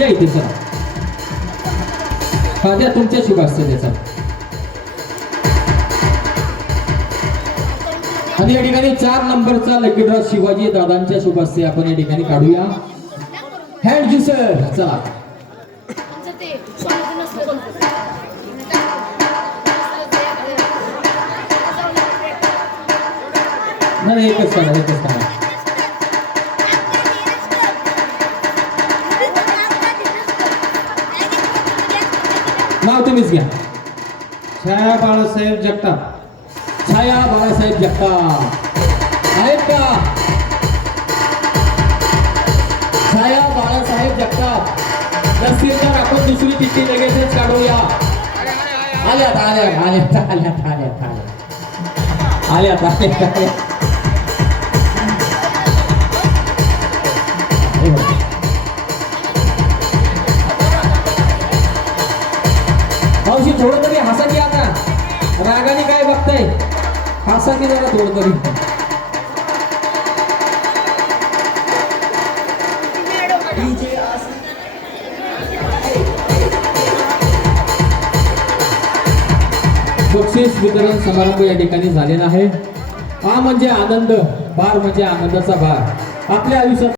या इथे चला. हा द्या तुमच्या शुभ असते त्याचा. आणि या ठिकाणी 4 नंबरचा लकी ड्रॉ शिवाजी दादांच्या शुभ असते आपण या ठिकाणी काढूया. हँड ज्युसर चला. नाही एकच काढा एकच काढा. नाव तुम्हीच घ्या. छाया बाळासाहेब जगताप. छाया बाळासाहेब जगताप आहेत का? छाया बाळासाहेब जगताप नसतील तर आपण दुसरी चिठ्ठी लगेचच काढूया. आल्यात आल्यात आल्यात आल्यात आल्यात आल्यात आल्यात आल्यात. मावशी थोडं तरी हसा की आता. रागाने काय बघताय? हसा की जरा थोडं तरी. बक्षीस वितरण समारंभ या ठिकाणी झालेला आहे. आ म्हणजे आनंद, बार म्हणजे आनंदाचा बार. आपल्या आयुष्यात